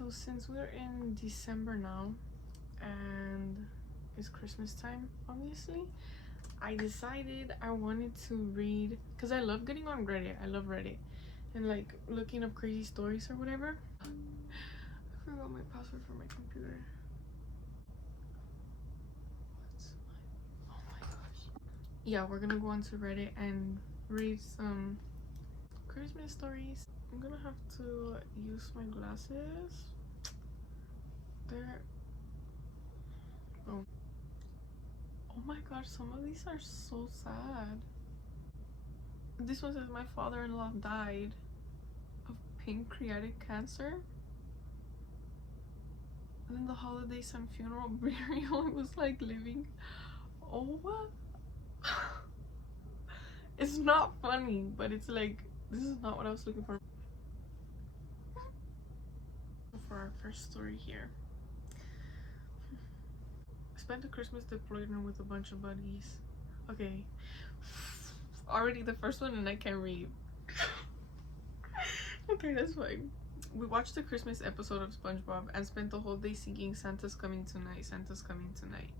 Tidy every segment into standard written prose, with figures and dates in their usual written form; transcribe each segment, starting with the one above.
So since we're in December now and it's Christmas time, obviously, I decided I wanted to read, because I love getting on Reddit. I love Reddit and like looking up crazy stories or whatever. I forgot my password for my computer. Oh my gosh. Yeah, we're gonna go onto Reddit and read some Christmas stories. I'm gonna have to use my glasses. They're oh my gosh, some of these are so sad. This one says my father-in-law died of pancreatic cancer. And then the holidays and funeral burial was like living. Oh, it's not funny, but it's like, this is not what I was looking for. For our first story here. Spent a Christmas deployed with a bunch of buddies. Okay. Already the first one and I can't read. Okay, that's fine. We watched the Christmas episode of SpongeBob and spent the whole day singing Santa's coming tonight, Santa's coming tonight.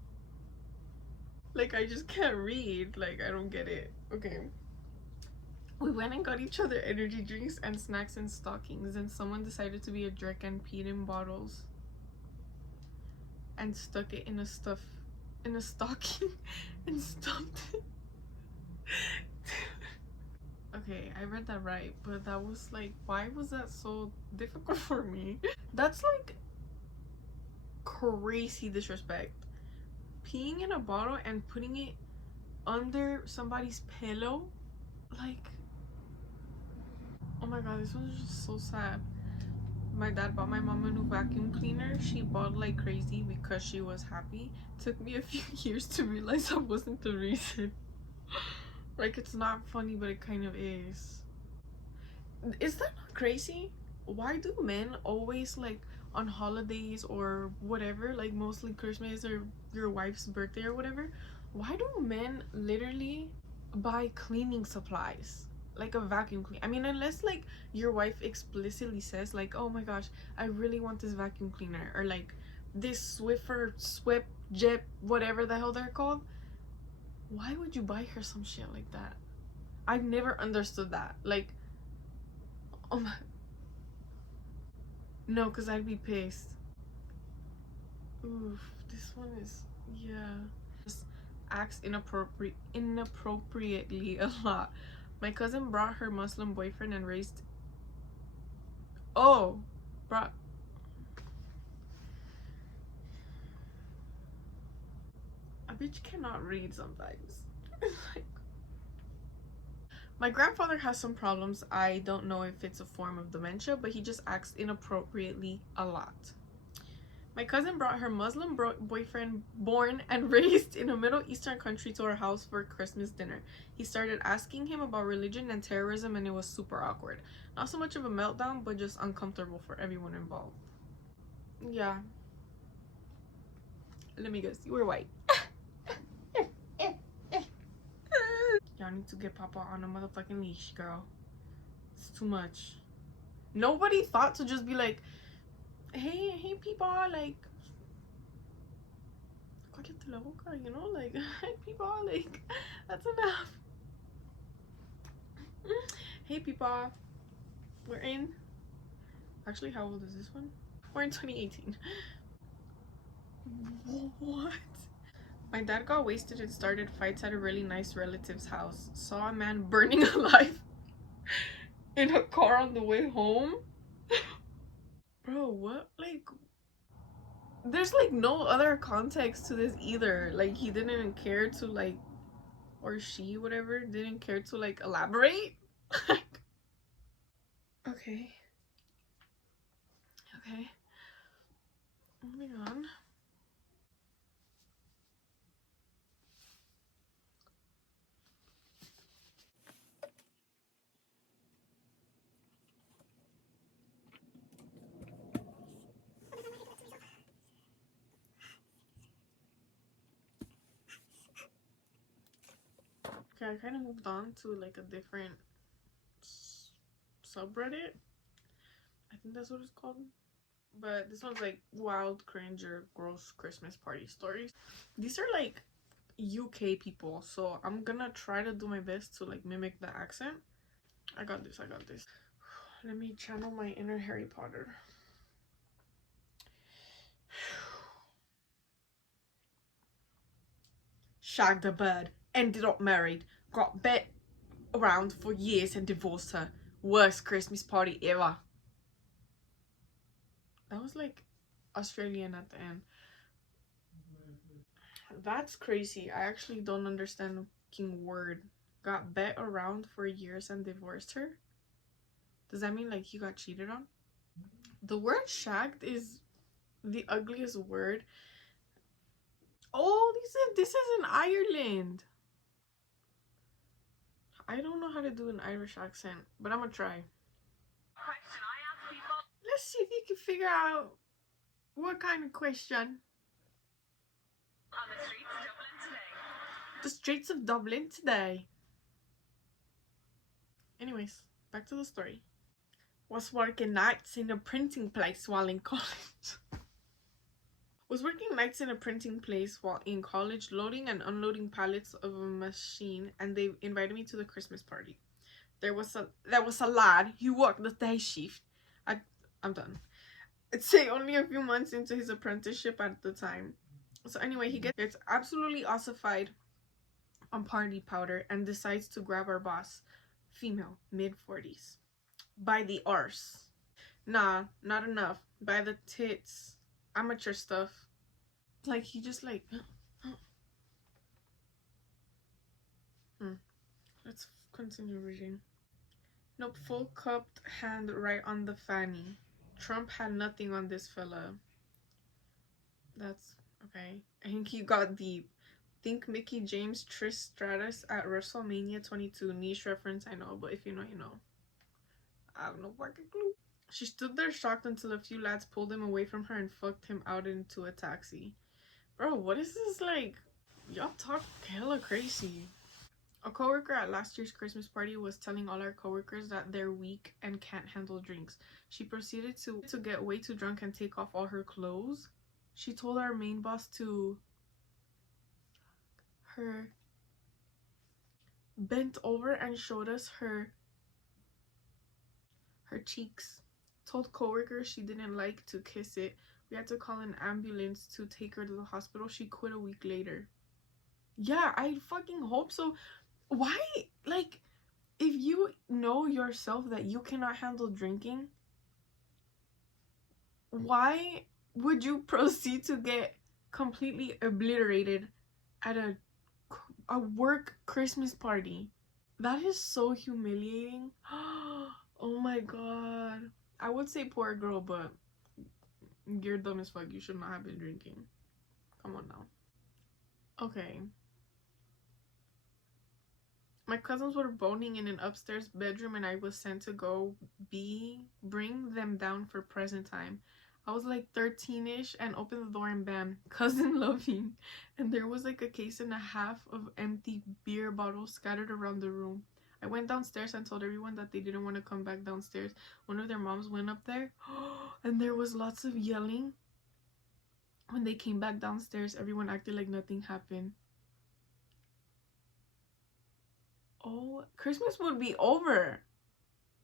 Like, I just can't read. Like, I don't get it. Okay. We went and got each other energy drinks and snacks and stockings, and someone decided to be a jerk and peed in bottles and stuck it in a stocking and stuffed it. Okay, I read that right, but that was like, why was that so difficult for me? That's like crazy disrespect. Peeing in a bottle and putting it under somebody's pillow, like, oh my god, this was just so sad. My dad bought my mom a new vacuum cleaner. She bought like crazy because she was happy. Took me a few years to realize that wasn't the reason. Like, it's not funny, but it kind of is. Is that not crazy? Why do men always, like, on holidays or whatever, like mostly Christmas or your wife's birthday or whatever, why do men literally buy cleaning supplies? Like a vacuum cleaner. I mean, unless like your wife explicitly says like, oh my gosh, I really want this vacuum cleaner, or like this Swiffer, Swip, Jet, whatever the hell they're called. Why would you buy her some shit like that? I've never understood that. Like, oh my, no, because I'd be pissed. Oof, this one is, yeah. Just acts inappropriately a lot. My cousin brought her Muslim boyfriend and raised. Oh, brought. A bitch cannot read sometimes. Like, my grandfather has some problems. I don't know if it's a form of dementia, but he just acts inappropriately a lot. My cousin brought her Muslim boyfriend, born and raised in a Middle Eastern country, to our house for Christmas dinner. He started asking him about religion and terrorism, and it was super awkward. Not so much of a meltdown, but just uncomfortable for everyone involved. Yeah. Let me guess, you were white. Y'all need to get Papa on a motherfucking leash, girl. It's too much. Nobody thought to just be like, hey people, like, cállate la boca, you know, like, hey people, like, that's enough. Hey people, we're in, actually, how old is this one? We're in 2018. What? My dad got wasted and started fights at a really nice relative's house. Saw a man burning alive in a car on the way home. Bro, what? Like, there's like no other context to this either. Like, he didn't care to like, or she, whatever, didn't care to like elaborate. Like, okay. Moving on. Okay, I kind of moved on to like a different subreddit. I think that's what it's called. But this one's like wild, cringe, or gross Christmas party stories. These are like UK people, so I'm gonna try to do my best to like mimic the accent. I got this. Let me channel my inner Harry Potter. Shagged a bird, ended up married, got bet around for years and divorced her. Worst Christmas party ever. That was like Australian at the end. That's crazy. I actually don't understand the fucking word. Got bet around for years and divorced her? Does that mean like he got cheated on? The word shagged is the ugliest word. Oh, this is in Ireland. I don't know how to do an Irish accent, but I'm gonna try. Question I ask people. Let's see if you can figure out what kind of question. On the streets of Dublin today. The streets of Dublin today. Anyways, back to the story. Was working nights in a printing place while in college. Was working nights in a printing place while in college, loading and unloading pallets of a machine, and they invited me to the Christmas party. There was a lad who worked the day shift. I'm done. I'd say only a few months into his apprenticeship at the time. So anyway, he gets absolutely ossified on party powder and decides to grab our boss, female, mid-40s, by the arse. Nah, not enough. By the tits. Amateur stuff. Like, he just like... Let's continue reading. Nope, full cupped hand right on the fanny. Trump had nothing on this fella. That's okay. I think he got deep. Think Mickey James, Trish Stratus at WrestleMania 22. Niche reference, I know, but if you know, you know. I have no fucking clue. She stood there shocked until a few lads pulled him away from her and fucked him out into a taxi. Bro, what is this like? Y'all talk hella crazy. A coworker at last year's Christmas party was telling all our coworkers that they're weak and can't handle drinks. She proceeded to get way too drunk and take off all her clothes. She told our main boss to... Her... Bent over and showed us her cheeks. Told coworkers she didn't like to kiss it. We had to call an ambulance to take her to the hospital. She quit a week later. Yeah, I fucking hope so. Why? Like, if you know yourself that you cannot handle drinking, why would you proceed to get completely obliterated at a work Christmas party? That is so humiliating. Oh my god. I would say poor girl, but you're dumb as fuck. You should not have been drinking. Come on now. Okay. My cousins were boning in an upstairs bedroom and I was sent to go bring them down for present time. I was like 13-ish and opened the door and bam, cousin loving. And there was like a case and a half of empty beer bottles scattered around the room. I went downstairs and told everyone that they didn't want to come back downstairs. One of their moms went up there and there was lots of yelling. When they came back downstairs, everyone acted like nothing happened. Oh, Christmas would be over.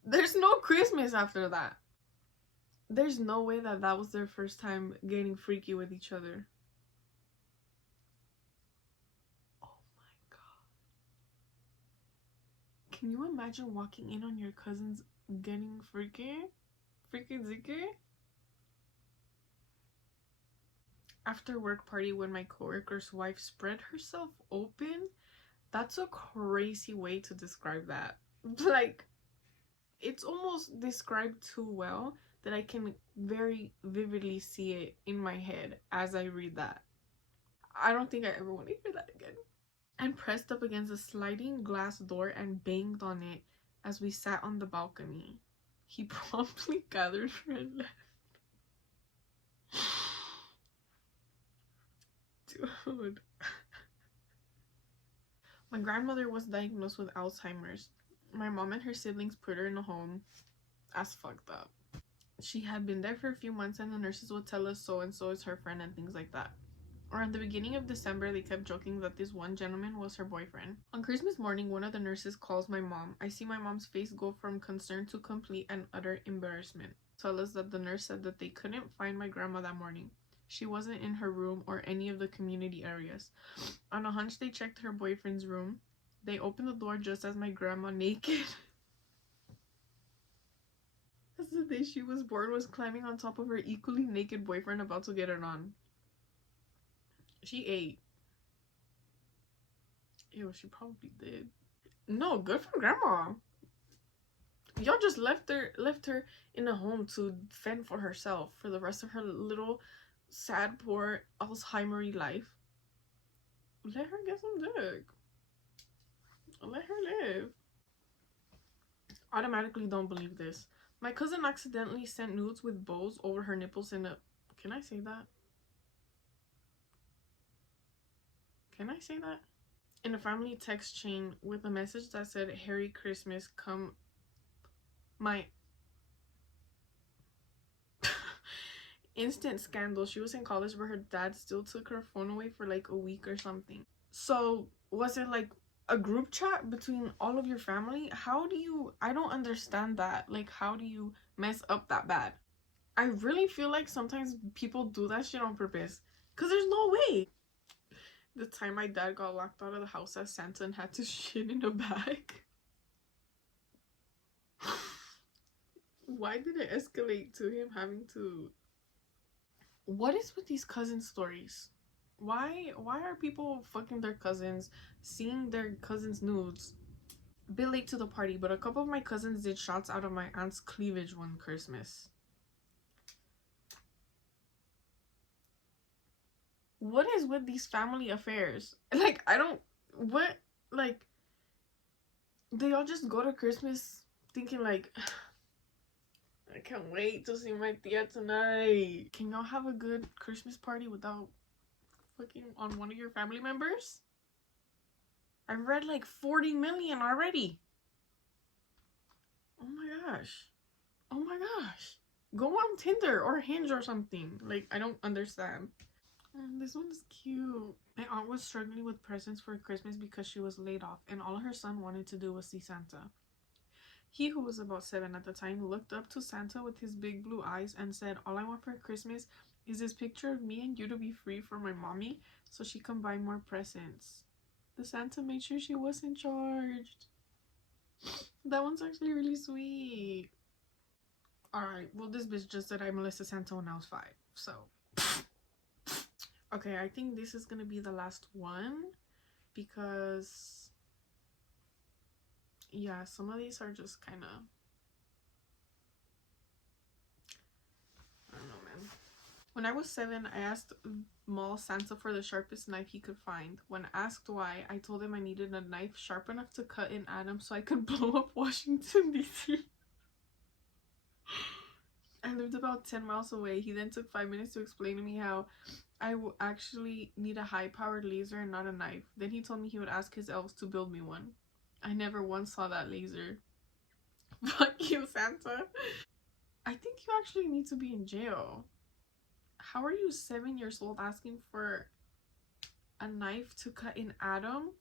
There's no Christmas after that. There's no way that that was their first time getting freaky with each other. Oh my god. Can you imagine walking in on your cousins getting freaky? Freaky zicky? After work party when my coworker's wife spread herself open? That's a crazy way to describe that. Like, it's almost described too well that I can very vividly see it in my head as I read that. I don't think I ever want to hear that again. And pressed up against a sliding glass door and banged on it as we sat on the balcony. He promptly gathered her and left. Dude. My grandmother was diagnosed with Alzheimer's. My mom and her siblings put her in a home. That's fucked up. she had been there for a few months and the nurses would tell us so and so is her friend and things like that. Around the beginning of December, they kept joking that this one gentleman was her boyfriend. On Christmas morning, one of the nurses calls my mom. I see my mom's face go from concern to complete and utter embarrassment. Tell us that the nurse said that they couldn't find my grandma that morning. She wasn't in her room or any of the community areas. On a hunch, they checked her boyfriend's room. They opened the door just as my grandma, naked as the day she was born, was climbing on top of her equally naked boyfriend about to get it on. She ate. Ew, she probably did. No, good for grandma. Y'all just left her in a home to fend for herself for the rest of her little sad, poor Alzheimer life. Let her get some dick. Let her live. Automatically don't believe this. My cousin accidentally sent nudes with bows over her nipples in a... Can I say that? Can I say that? In a family text chain with a message that said, "Merry Christmas, come..." My... Instant scandal. She was in college where her dad still took her phone away for like a week or something. So, was it like a group chat between all of your family? How do you... I don't understand that. Like, how do you mess up that bad? I really feel like sometimes people do that shit on purpose. Because there's no way. The time my dad got locked out of the house as Santa and had to shit in a bag. Why did it escalate to him having to... What is with these cousin stories? Why are people fucking their cousins, seeing their cousins' nudes? Bit late to the party, but a couple of my cousins did shots out of my aunt's cleavage one Christmas. What is with these family affairs? Like, I don't... What? Like, they all just go to Christmas thinking like... I can't wait to see my tia tonight. Can y'all have a good Christmas party without fucking on one of your family members? I've read like 40 million already. Oh my gosh. Oh my gosh. Go on Tinder or Hinge or something. Like, I don't understand. This one's cute. My aunt was struggling with presents for Christmas because she was laid off and all her son wanted to do was see Santa. He, who was about 7 at the time, looked up to Santa with his big blue eyes and said, "All I want for Christmas is this picture of me and you to be free for my mommy so she can buy more presents." The Santa made sure she wasn't charged. That one's actually really sweet. Alright, well, this bitch just said I molested Santa when I was 5, so... Okay, I think this is gonna be the last one because... yeah, some of these are just kind of... I don't know, man. When I was 7, I asked Mall Santa for the sharpest knife he could find. When asked why, I told him I needed a knife sharp enough to cut an atom so I could blow up Washington, D.C. I lived about 10 miles away. He then took 5 minutes to explain to me how I will actually need a high-powered laser and not a knife. Then he told me he would ask his elves to build me one. I never once saw that laser. Fuck you, Santa. I think you actually need to be in jail. How are you 7 years old asking for a knife to cut an atom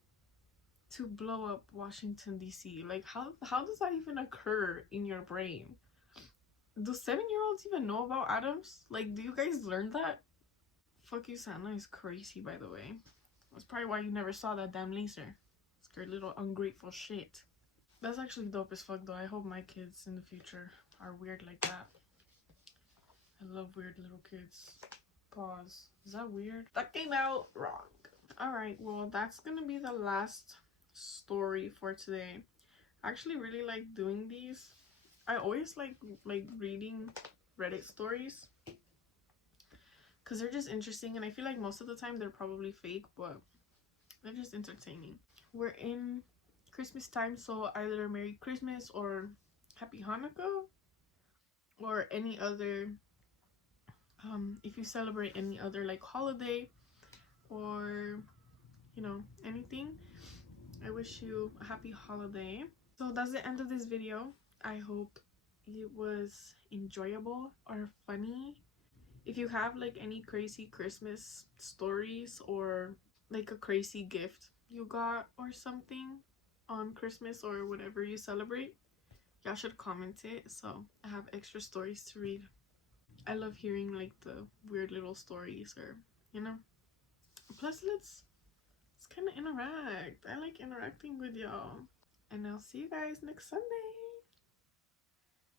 to blow up Washington, D.C.? Like, how does that even occur in your brain? Do 7-year-olds even know about atoms? Like, do you guys learn that? Fuck you, Santa is crazy, by the way. That's probably why you never saw that damn laser. Scared little ungrateful shit. That's actually dope as fuck, though. I hope my kids in the future are weird like that. I love weird little kids. Pause. Is that weird? That came out wrong. Alright, well, that's gonna be the last story for today. I actually really like doing these. I always like reading Reddit stories because they're just interesting, and I feel like most of the time they're probably fake, but they're just entertaining. We're in Christmas time, so either Merry Christmas or Happy Hanukkah or any other if you celebrate any other like holiday or, you know, anything, I wish you a happy holiday. So that's the end of this video. I hope it was enjoyable or funny. If you have like any crazy Christmas stories or like a crazy gift you got or something on Christmas or whatever you celebrate, y'all should comment it so I have extra stories to read. I love hearing like the weird little stories, or you know. Plus let's kind of interact. I like interacting with y'all. And I'll see you guys next Sunday.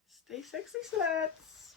Stay sexy, sluts.